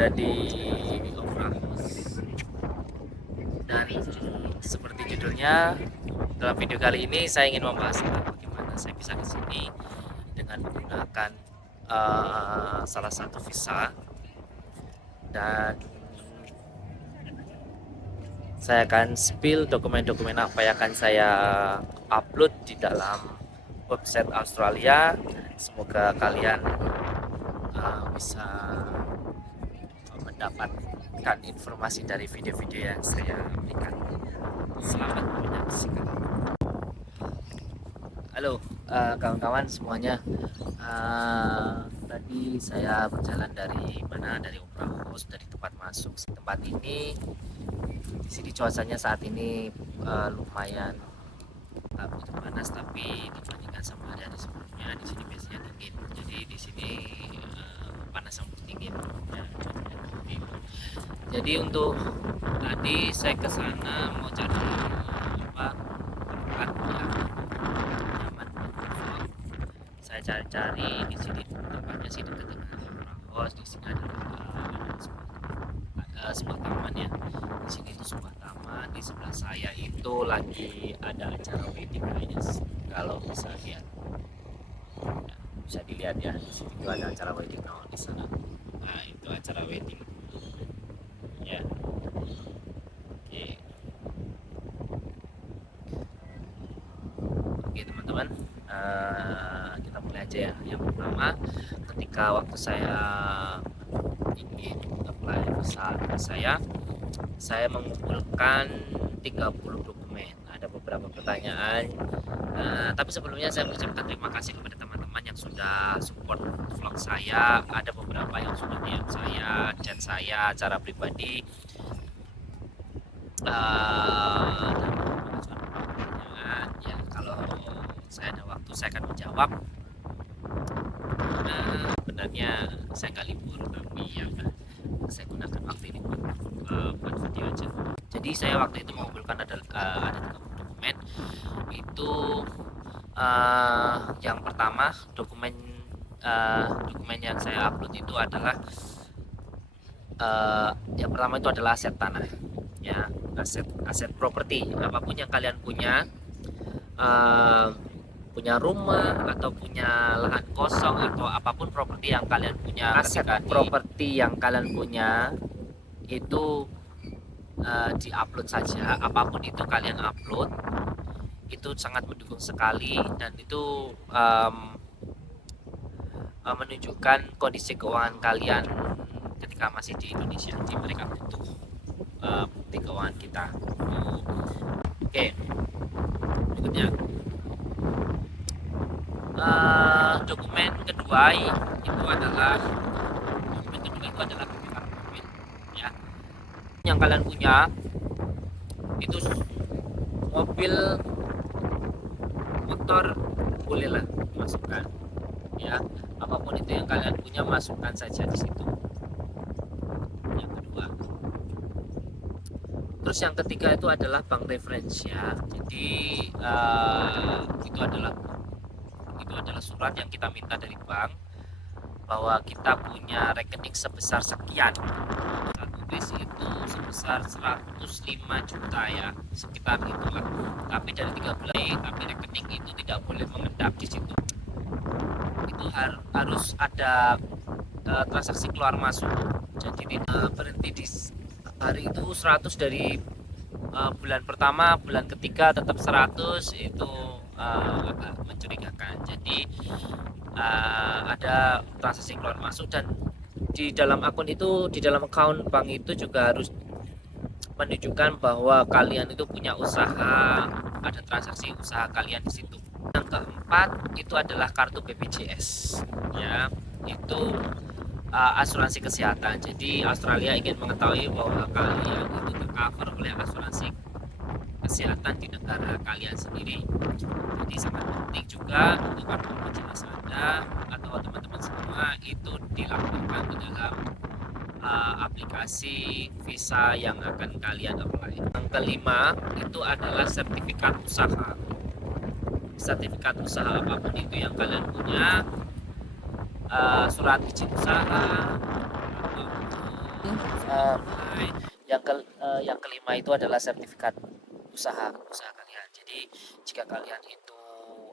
berada di Opera House dan seperti judulnya, dalam video kali ini saya ingin membahas tentang bagaimana saya bisa ke sini dengan menggunakan salah satu visa, dan saya akan spill dokumen-dokumen apa yang akan saya upload di dalam website Australia. Semoga kalian bisa mendapatkan informasi dari video-video yang saya berikan. Selamat menyaksikan. Halo kawan-kawan semuanya. Tadi saya berjalan dari mana? Dari Opera House, dari tempat masuk. Tempat ini di sini cuacanya saat ini lumayan begitu panas, tapi dibandingkan sama hari sebelumnya di sini biasanya dingin. Jadi di sini panas sama dingin. Ya, jadi untuk tadi saya ke sana mau cari tempat yang nyaman. Saya cari-cari di sini, tempatnya sih dekat dengan Opera House. Di sini ada sebuah taman ya. Di sini itu sebuah taman. Di sebelah saya itu lagi ada acara wedding kayaknya. Kalau bisa lihat, ya, bisa dilihat ya. Di sini itu ada acara wedding. Oh, di sana. Nah, itu acara wedding. Ya. Oke. Oke teman-teman. Kita mulai aja ya. Yang pertama, ketika waktu saya ingin apply visa saya mengumpulkan 30 dokumen. Ada beberapa pertanyaan, tapi sebelumnya saya mengucapkan terima kasih kepada teman-teman yang sudah support vlog saya. Ada beberapa yang sudah DM saya, chat saya secara pribadi, dan pertanyaan ya. Kalau saya ada waktu saya akan menjawab. Sebenarnya saya nggak libur, tapi ya saya gunakan waktu ini buat video aja. Jadi saya waktu itu mengumpulkan ada 30 dokumen. Itu yang pertama, dokumen yang saya upload itu adalah yang pertama itu adalah aset tanah ya, aset properti. Apapun yang kalian punya, punya rumah atau punya lahan kosong atau apapun properti yang kalian punya, aset properti yang kalian punya itu diupload saja. Apapun itu kalian upload, itu sangat mendukung sekali, dan itu menunjukkan kondisi keuangan kalian ketika masih di Indonesia. Jadi mereka butuh bukti keuangan kita. Oke, berikutnya dokumen kedua itu adalah BPKB ya. Yang kalian punya itu mobil, motor, bolehlah masukkan ya. Apapun itu yang kalian punya, masukkan saja di situ. Yang kedua. Terus yang ketiga itu adalah bank reference ya. Jadi itu adalah surat yang kita minta dari bank bahwa kita punya rekening sebesar sekian. Tulis itu sebesar 105 juta ya, sekitar itulah. Tapi dari 3 bulan, tapi rekening itu tidak boleh mengendap di situ. Itu harus ada transaksi keluar masuk. Jadi tidak berhenti di hari itu 100 dari bulan pertama, bulan ketiga tetap 100, itu agak mencurigakan. Jadi ada transaksi keluar masuk, dan di dalam akun itu, di dalam account bank itu juga harus menunjukkan bahwa kalian itu punya usaha, ada transaksi usaha kalian di situ. Yang keempat itu adalah kartu BPJS ya, itu asuransi kesehatan. Jadi Australia ingin mengetahui bahwa kalian itu tercover oleh asuransi kesehatan di negara kalian sendiri. Jadi sangat penting juga untuk kartu BPJS Anda atau teman-teman semua itu dilaporkan ke dalam aplikasi visa yang akan kalian apply. Yang kelima itu adalah sertifikat usaha. Sertifikat usaha apapun itu yang kalian punya, surat izin usaha, itu? Baik. Yang kelima itu adalah sertifikat usaha kalian. Jadi jika kalian itu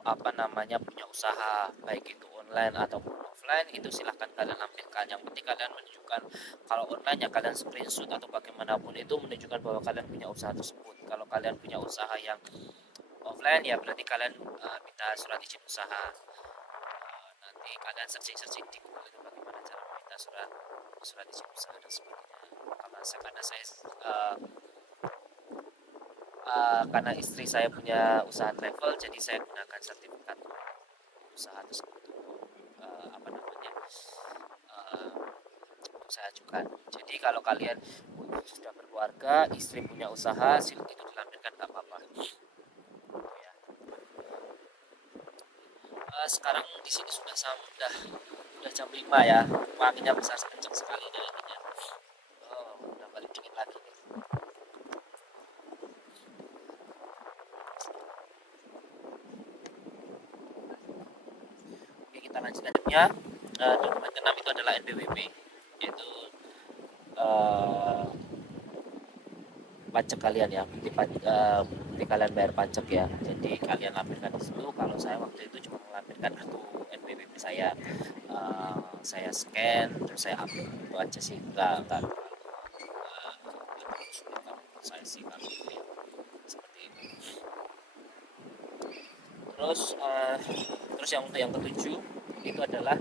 apa namanya punya usaha baik itu online ataupun offline itu silahkan kalian lampirkan. Yang penting kalian menunjukkan kalau online ya kalian screenshot atau bagaimanapun itu menunjukkan bahwa kalian punya usaha tersebut. Kalau kalian punya usaha yang offline ya berarti kalian minta surat izin usaha. Nanti kalian searching di Google itu bagaimana cara meminta surat surat izin usaha dan sebagainya. Karena saya uh, karena istri saya punya usaha travel jadi saya gunakan sertifikat usaha tersebut apa namanya uh, untuk saya ajukan. Jadi kalau kalian sudah berkeluarga istri punya usaha silahkan itu dilampirkan nggak apa-apa ya. Sekarang di sini sudah jam 5 ya, wanginya besar kencang sekali nih anginnya. Udah balik dingin lagi nih. Oke, kita lanjutkan ya. Dokumen keenam itu adalah NPWP, yaitu uh, pajak kalian ya, bukti kalian bayar pajak ya. Jadi kalian lampirkan di situ. Kalau saya waktu itu cuma melampirkan kartu NPWP saya scan terus saya upload itu aja sih, nggak sulit kalau menurut saya sih kalau gitu ya, seperti itu. Terus yang untuk yang ketujuh itu adalah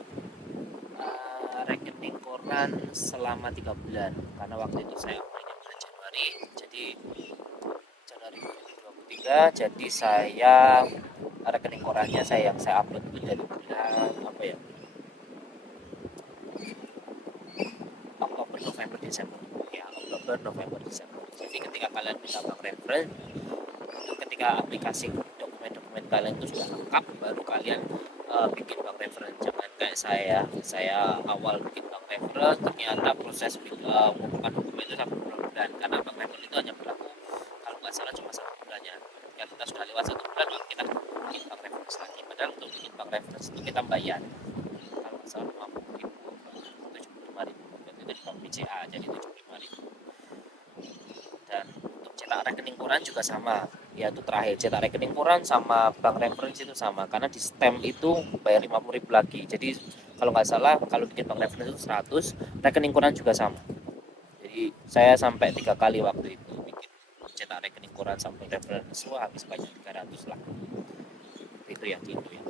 rekening koran selama 3 bulan karena waktu itu saya apply-nya bulan Januari, jadi Januari 2023, jadi saya rekening korannya yang saya upload itu dari bulan apa ya, Oktober November Desember ya, Oktober November Desember. Jadi ketika kalian minta bank reference itu ketika aplikasi dokumen-dokumen kalian itu sudah lengkap baru kalian bikin bank reference. Jangan kayak saya awal bikin bank reference ternyata proses mengumpulkan dokumen itu sampai berbulan karena bank reference itu hanya berlaku kalau nggak salah cuma 1 bulan ya. Ketika kita sudah lewat 1 bulan kita bikin bank reference lagi, padahal untuk bikin bank reference itu kita bayar kalau nggak salah 50.000 75.000 itu dari bank BCA, jadi 75.000. Dan untuk cetak rekening koran juga sama, yaitu terakhir cetak rekening koran sama bank reference itu sama karena di stem itu bayar 50.000 lagi. Jadi kalau nggak salah kalau bikin bank reference itu 100, rekening koran juga sama. Jadi saya sampai 3 kali waktu itu bikin cetak rekening koran sampai reference, wah habis banyak 300 lah. Itu ya gitu ya.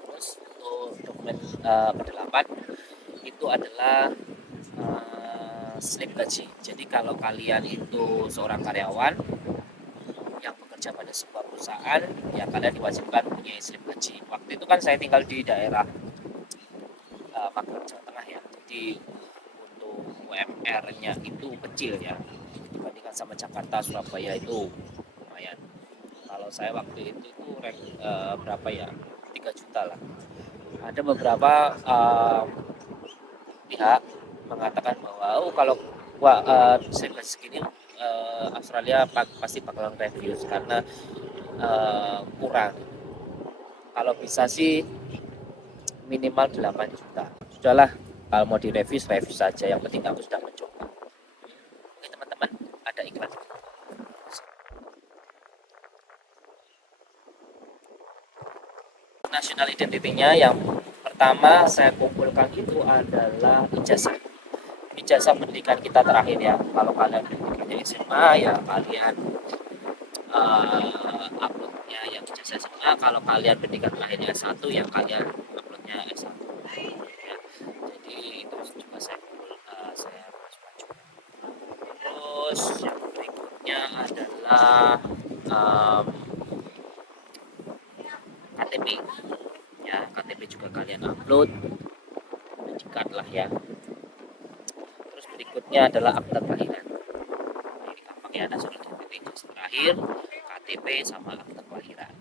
Terus untuk dokumen kedelapan itu adalah slip gaji. Jadi kalau kalian itu seorang karyawan yang bekerja pada sebuah perusahaan, ya kalian diwajibkan punya slip gaji. Waktu itu kan saya tinggal di daerah Magelang, Jawa Tengah ya. Jadi untuk UMR-nya itu kecil ya dibandingkan sama Jakarta, Surabaya itu lumayan. Kalau saya waktu itu rank berapa ya? 3 juta lah. Ada beberapa pihak mengatakan bahwa kalau segmen segini Australia pasti bakalan reviews karena kurang. Kalau bisa sih minimal 8 juta. Sudahlah, kalau mau direview review saja. Yang penting aku sudah mencoba. Oke teman-teman, ada iklan. National identity-nya yang pertama saya kumpulkan itu adalah ijazah. Ijazah pendidikan kita terakhir ya. Kalau kalian pendidikannya SMA ya kalian uploadnya yang ijazah SMA. Kalau kalian pendidikan terakhirnya S1 ya kalian uploadnya S1 ya. Jadi itu juga saya masukkan juga. Terus yang berikutnya adalah um, KTP ya, KTP juga kalian upload, pendidikan lah ya. Terus berikutnya adalah akta kelahiran. Ini gampang ya, nasional identitas terakhir, KTP sama akta kelahiran.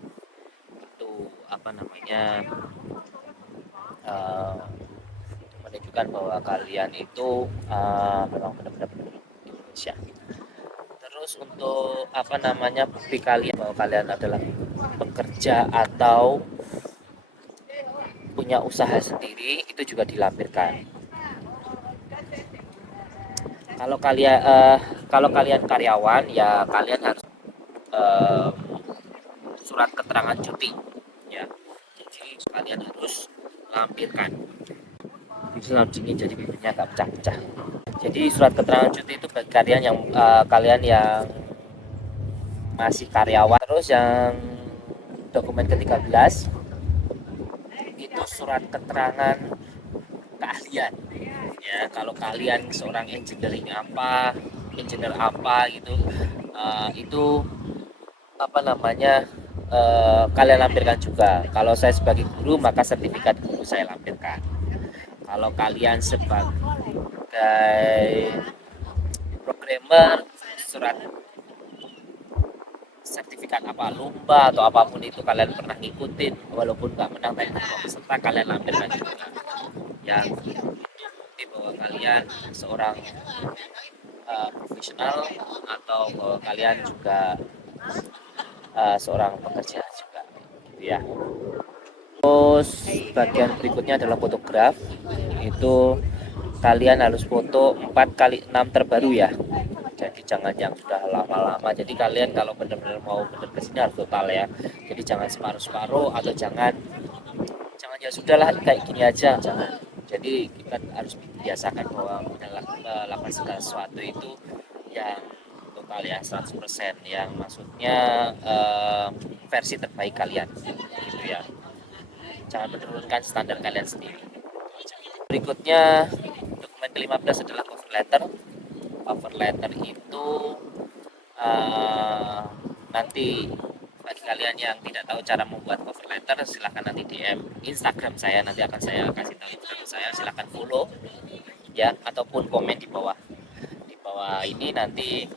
Itu apa namanya uh, menunjukkan bahwa kalian itu memang benar-benar Indonesia. Terus untuk apa namanya bukti kalian bahwa kalian adalah pekerja atau punya usaha sendiri itu juga dilampirkan. Kalau kalian kalau kalian karyawan ya kalian harus eh, surat keterangan cuti ya. Jadi kalian harus lampirkan. Itu harus dingin jadi bibirnya agak pecah-pecah. Jadi surat keterangan cuti itu bagi kalian yang masih karyawan. Terus yang dokumen ke-13 itu surat keterangan keahlian. Ya, kalau kalian seorang engineer apa gitu, itu apa namanya kalian lampirkan juga. Kalau saya sebagai guru maka sertifikat guru saya lampirkan. Kalau kalian sebagai programmer surat sertifikat apa lomba atau apapun itu kalian pernah ngikutin walaupun nggak menang tapi peserta kalian lampirkan juga yang bukti bahwa kalian seorang profesional atau bahwa kalian juga seorang pekerja juga gitu ya. Terus bagian berikutnya adalah fotograf. Itu kalian harus foto 4x6 terbaru ya. Jadi jangan yang sudah lama-lama. Jadi kalian kalau benar-benar mau benar ke sini harus total ya. Jadi jangan separuh-separuh atau jangan ya sudahlah kayak gini aja, jangan. Jadi kita harus biasakan bahwa melakukan segala sesuatu itu yang total ya 100% yang maksudnya versi terbaik kalian gitu ya. Jangan menurunkan standar kalian sendiri. Berikutnya dokumen ke-15 adalah cover letter. Cover letter itu nanti bagi kalian yang tidak tahu cara membuat cover letter silahkan nanti DM Instagram saya, nanti akan saya kasih tahu Instagram saya, silahkan follow ya ataupun komen di bawah ini nanti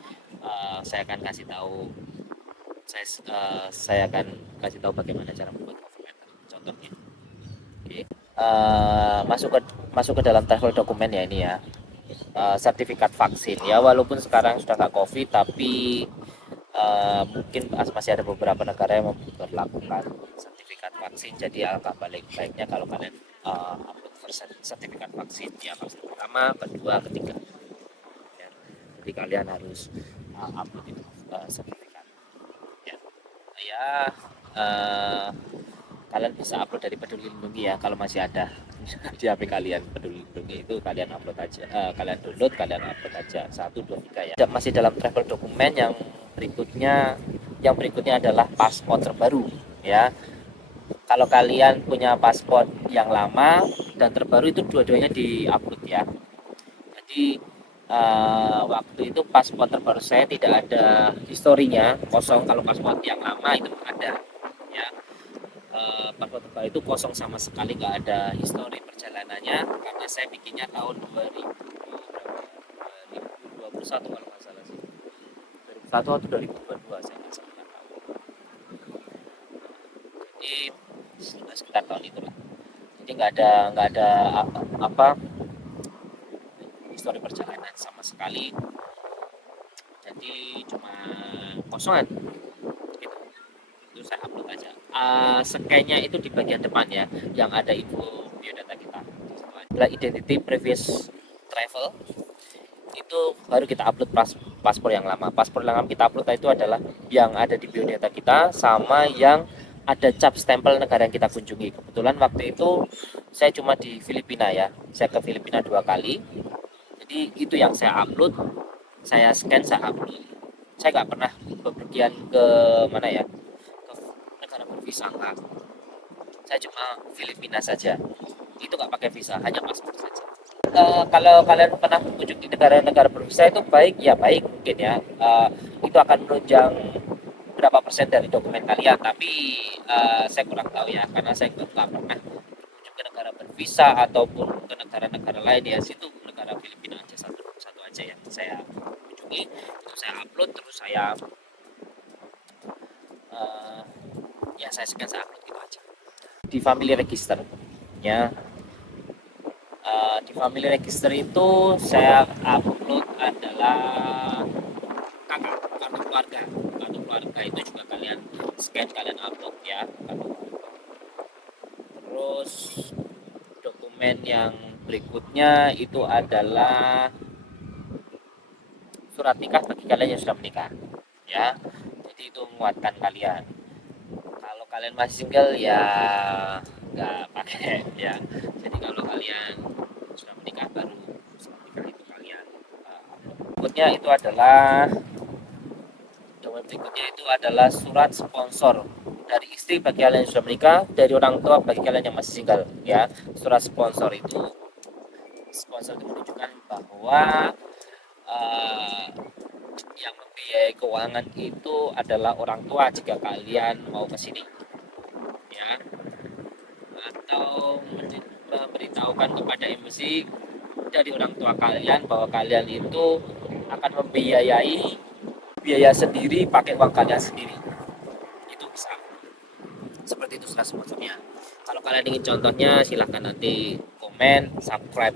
saya akan kasih tahu saya akan kasih tahu bagaimana cara membuat cover letter contohnya. Oke. Masuk ke dalam travel dokumen ya ini ya. Sertifikat vaksin ya walaupun sekarang sudah nggak covid tapi mungkin masih ada beberapa negara yang memperlakukan sertifikat vaksin, jadi alangkah baiknya kalau kalian upload sertifikat vaksin ya, vaksin pertama, kedua, ketiga ya. Jadi kalian harus upload itu sertifikat ya. uh, Kalian bisa upload dari Peduli Lindungi ya kalau masih ada di HP kalian. Peduli Lindungi itu kalian upload aja, kalian download, kalian upload aja 1, 2, 3 ya. Masih dalam travel dokumen yang berikutnya adalah paspor terbaru ya. Kalau kalian punya paspor yang lama dan terbaru itu dua-duanya di-upload ya. Jadi waktu itu paspor terbaru saya tidak ada historinya, kosong. Kalau paspor yang lama itu ada ya. Paspor terbaru itu kosong sama sekali, nggak ada histori perjalanannya karena saya bikinnya tahun 2021 kalau nggak salah sih, 2001 atau 2022 saya nggak salah tahu. Jadi sekitar tahun itulah. Jadi nggak ada apa histori perjalanan sama sekali. Jadi cuma kosongan gitu. Itu saya upload aja. Scan-nya itu di bagian depan ya, yang ada info biodata kita. Setelah identity previous travel itu baru kita upload paspor yang lama. Paspor yang lama kita upload itu adalah yang ada di biodata kita sama yang ada cap stempel negara yang kita kunjungi. Kebetulan waktu itu saya cuma di Filipina ya, saya ke Filipina 2 kali. Jadi itu yang saya upload, saya scan, saya upload. Saya nggak pernah bepergian ke mana ya, ke negara bervisa enggak. Saya cuma Filipina saja, itu nggak pakai visa, hanya paspor saja. Kalau kalian pernah mengunjungi negara-negara bervisa itu baik ya, baik mungkin ya, itu akan menunjang berapa persen dari dokumen kalian, tapi saya kurang tahu ya karena saya nggak pernah berkunjung ke negara bervisa ataupun ke negara-negara lain ya. Situ negara Filipina aja, satu aja yang saya kunjungi, itu saya upload terus saya ya saya scan, saya upload gitu aja. Di family register ya, di family register itu saya upload adalah kartu keluarga itu juga kalian scan, kalian upload ya. Terus dokumen yang berikutnya itu adalah surat nikah bagi kalian yang sudah menikah, ya. Jadi itu menguatkan kalian. Kalau kalian masih single ya nggak pakai ya. Jadi kalau kalian sudah menikah baru surat nikah itu kalian berikutnya itu adalah dokumen berikutnya itu adalah surat sponsor dari istri bagi kalian yang sudah menikah, dari orang tua bagi kalian yang masih single, ya. Surat sponsor itu menunjukkan bahwa uh, yang membiayai keuangan itu adalah orang tua jika kalian mau ke sini, ya, atau memberitahukan kepada embassy dari orang tua kalian bahwa kalian itu akan membiayai biaya sendiri pakai uang kalian sendiri. Itu bisa seperti itu surat sponsornya. Kalau kalian ingin contohnya silahkan nanti komen, subscribe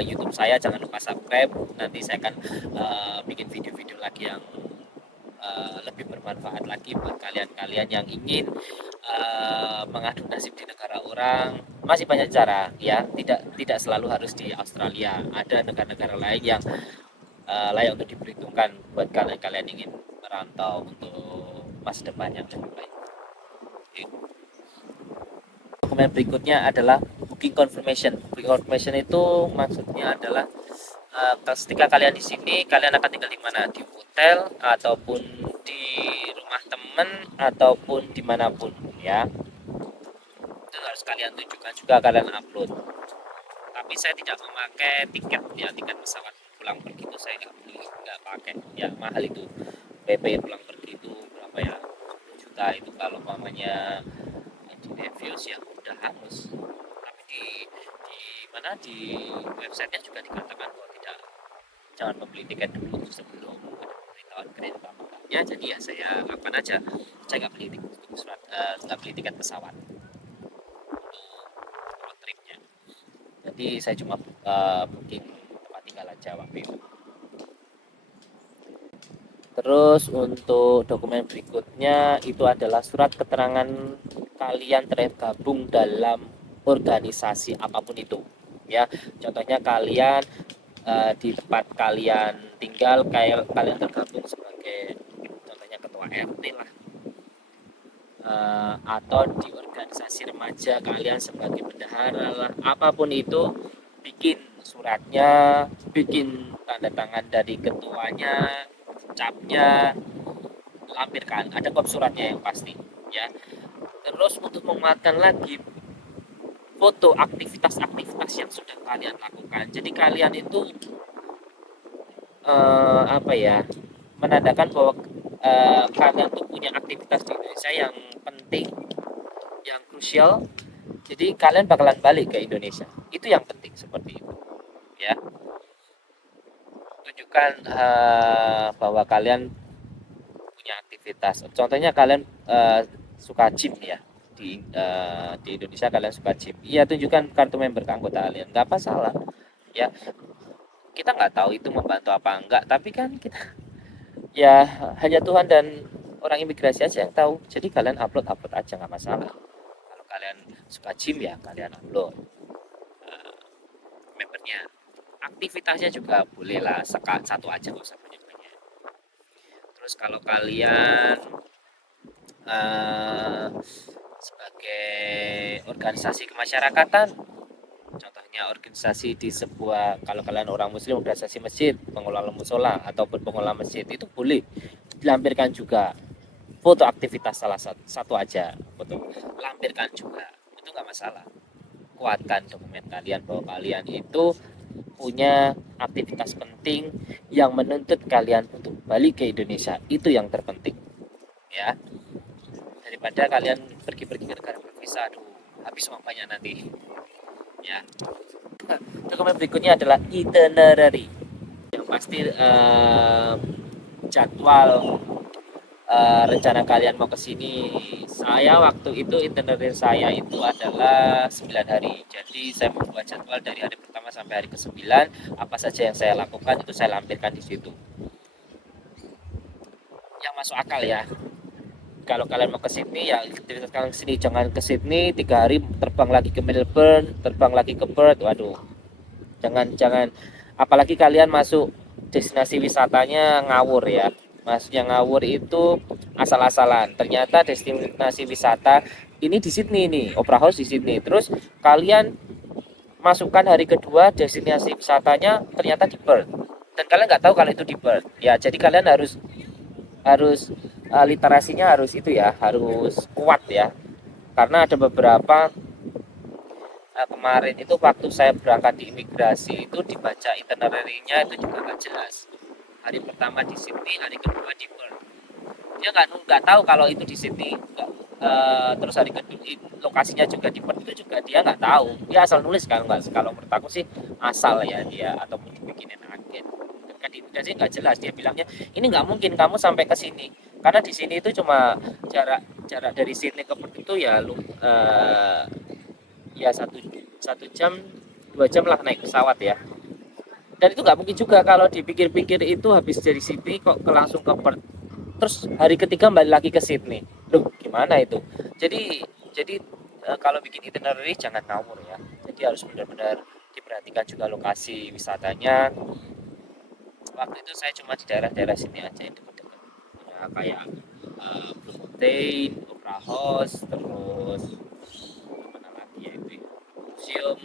YouTube saya, jangan lupa subscribe. Nanti saya akan bikin video-video lagi yang lebih bermanfaat lagi buat kalian-kalian yang ingin mengadu nasib di negara orang. Masih banyak cara, ya, tidak selalu harus di Australia, ada negara-negara lain yang layak untuk diperhitungkan buat kalian-kalian ingin merantau untuk masa depan yang lebih baik. Dokumen berikutnya adalah booking confirmation. Booking confirmation itu maksudnya adalah ketika kalian di sini, kalian akan tinggal di mana, di hotel ataupun di rumah teman ataupun dimanapun, ya. Itu harus kalian tunjukkan juga, kalian upload. Tapi saya tidak memakai tiket, ya, tiket pesawat pulang pergi itu saya nggak pakai, ya, mahal itu. PP pulang pergi itu berapa ya, 10 juta itu kalau mamanya di reviews ya udah hangus. Tapi di mana di websitenya juga dikatakan bahwa jangan membeli tiket dulu sebelum ada pemberitahuan kereta ya. Jadi ya saya lakukan aja, saya nggak beli tiket pesawat untuk road tripnya. Jadi saya cuma booking tempat tinggal aja waktu itu. Terus untuk dokumen berikutnya itu adalah surat keterangan kalian tergabung dalam organisasi apapun itu, ya. Contohnya kalian di tempat kalian tinggal, kayak kalian tergabung sebagai contohnya ketua RT lah, atau di organisasi remaja kalian sebagai bendahara lah, apapun itu, bikin suratnya, bikin tanda tangan dari ketuanya, capnya, lampirkan, ada kop suratnya yang pasti, ya. Terus untuk menguatkan lagi, foto aktivitas-aktivitas yang sudah kalian lakukan. Jadi kalian itu apa ya, menandakan bahwa kalian tuh punya aktivitas di Indonesia yang penting, yang krusial. Jadi kalian bakalan balik ke Indonesia. Itu yang penting, seperti itu, ya. Tunjukkan bahwa kalian punya aktivitas. Contohnya kalian suka gym, ya. Di Indonesia kalian suka gym. Iya, tunjukkan kartu member keanggotaan kalian. Nggak apa salah, ya. Kita nggak tahu itu membantu apa enggak, tapi kan kita, ya, hanya Tuhan dan orang imigrasi aja yang tahu. Jadi kalian upload aja, nggak masalah. Kalau kalian suka gym ya kalian upload membernya. Aktivitasnya juga boleh lah, satu aja, nggak usah banyak-banyak. Terus kalau kalian sebagai organisasi kemasyarakatan, contohnya organisasi di sebuah, kalau kalian orang muslim, organisasi masjid, pengelola musola ataupun pengelola masjid, itu boleh dilampirkan juga foto aktivitas salah satu aja, foto lampirkan juga, itu nggak masalah. Kuatkan dokumen kalian bahwa kalian itu punya aktivitas penting yang menuntut kalian untuk balik ke Indonesia. Itu yang terpenting, ya, daripada kalian pergi-pergi ke negara bervisa, aduh, habis uang banyak nanti, ya. Dokumen berikutnya adalah itinerary, yang pasti jadwal rencana kalian mau ke sini. Saya waktu itu itinerary saya itu adalah 9 hari. Jadi saya membuat jadwal dari hari pertama sampai hari ke-9, apa saja yang saya lakukan itu saya lampirkan di situ. Yang masuk akal, ya. Kalau kalian mau ke Sydney, ya aktivitas kalian ke sini, jangan ke Sydney 3 hari terbang lagi ke Melbourne, terbang lagi ke Perth. Waduh. Jangan, apalagi kalian masuk destinasi wisatanya ngawur ya. Maksudnya ngawur itu asal-asalan. Ternyata destinasi wisata ini di Sydney nih, Opera House di Sydney. Terus kalian masukkan hari kedua destinasi wisatanya ternyata di Perth. Dan kalian nggak tahu kalau itu di Perth. Ya, jadi kalian harus harus literasinya harus itu ya, harus kuat ya. Karena ada beberapa kemarin itu waktu saya berangkat di imigrasi itu dibaca itinerary-nya itu juga nggak jelas. Hari pertama di Sydney, hari kedua di Perth. Dia nggak tahu kalau itu di Sydney. Terus hari kedua lokasinya juga di Perth itu juga dia nggak tahu. Dia asal nulis kan, nggak, kalau menurut aku sih asal ya dia ataupun dibikinin agen. Ketika di imigrasi nggak jelas, dia bilangnya ini nggak mungkin kamu sampai ke sini karena di sini itu cuma jarak jarak dari Sydney ke Perth itu ya ya 1 jam 2 jam lah naik pesawat ya. Dan itu nggak mungkin juga kalau dipikir-pikir itu habis dari Sydney kok langsung ke Perth. Terus hari ketiga balik lagi ke Sydney. Loh, gimana itu? Jadi kalau bikin itinerary jangan ngawur ya. Jadi harus benar-benar diperhatikan juga lokasi wisatanya. Waktu itu saya cuma di daerah-daerah sini aja yang dekat-dekat. Ya, kayak Blue Mountain, Opera House, terus mana lagi ya itu ya, museum,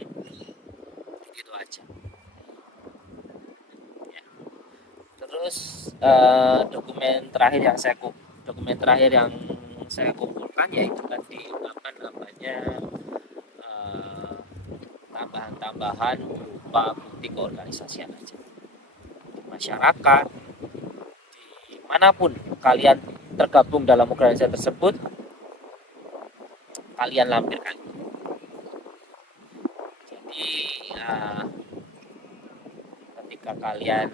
gitu aja. Ya. Terus dokumen terakhir yang saya kumpulkan yaitu tadi apa namanya, eh, tambahan-tambahan berupa bukti keorganisasian aja di masyarakat, dimanapun kalian tergabung dalam organisasi tersebut, kalian lampirkan. Jadi ketika kalian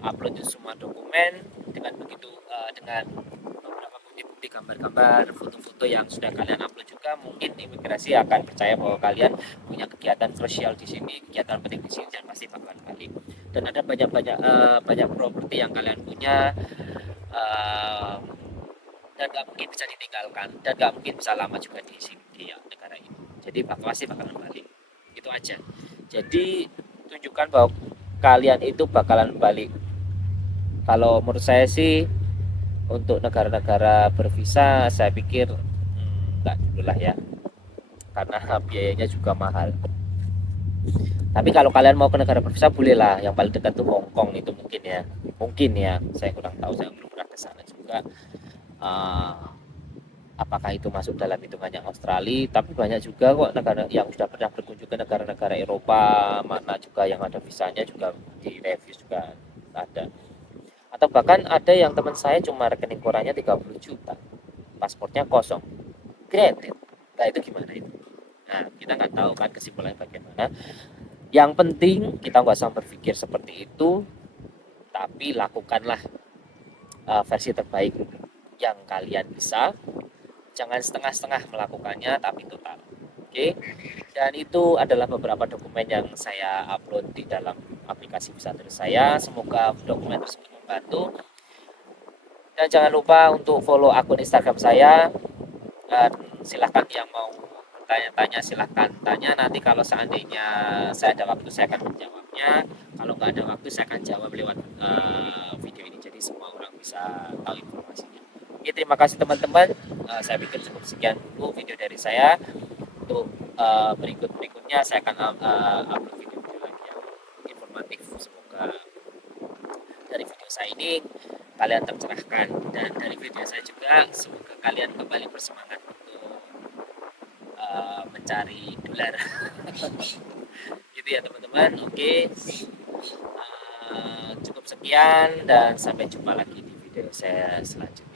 upload semua dokumen dengan begitu dengan beberapa bukti-bukti, gambar-gambar, foto-foto yang sudah kalian upload juga, mungkin imigrasi akan percaya bahwa kalian punya kegiatan krusial di sini, kegiatan penting di sini, dan pasti bakalan balik. Dan ada banyak properti yang kalian punya, uh, dan nggak mungkin bisa ditinggalkan dan nggak mungkin bisa lama juga di sini di negara ini. Jadi pasti bakalan balik. Itu aja. Jadi tunjukkan bahwa kalian itu bakalan balik. Kalau menurut saya sih untuk negara-negara bervisa saya pikir nggak dulu lah ya, karena biayanya juga mahal. Tapi kalau kalian mau ke negara bervisa boleh lah, yang paling dekat tuh Hong Kong itu mungkin ya, saya kurang tahu, saya belum pernah ke sana juga. uh, Apakah itu masuk dalam hitungannya Australia, tapi banyak juga kok negara yang sudah pernah berkunjung ke negara-negara Eropa mana juga yang ada visanya juga di review juga ada. Atau bahkan ada yang teman saya cuma rekening korannya 30 juta, paspornya kosong, granted. Nah itu gimana itu? Nah kita nggak tahu kan kesimpulannya bagaimana. Yang penting kita nggak usah berpikir seperti itu, tapi lakukanlah versi terbaik yang kalian bisa. Jangan setengah-setengah melakukannya, tapi total. Oke. Dan itu adalah beberapa dokumen yang saya upload di dalam aplikasi wisata saya. Semoga dokumen tersebut membantu. Dan jangan lupa untuk follow akun Instagram saya. Dan silahkan yang mau tanya-tanya silahkan tanya, nanti kalau seandainya saya ada waktu saya akan menjawabnya, kalau nggak ada waktu saya akan jawab lewat video ini, jadi semua orang bisa tahu informasinya. Oke, terima kasih teman-teman. Saya pikir cukup sekian dulu video dari saya. Untuk berikutnya saya akan upload video-video lagi yang informatif. Semoga dari video saya ini kalian tercerahkan, dan dari video saya juga semoga kalian kembali bersemangat mencari dolar. Gitu ya teman-teman. Oke, cukup sekian dan sampai jumpa lagi di video saya selanjutnya.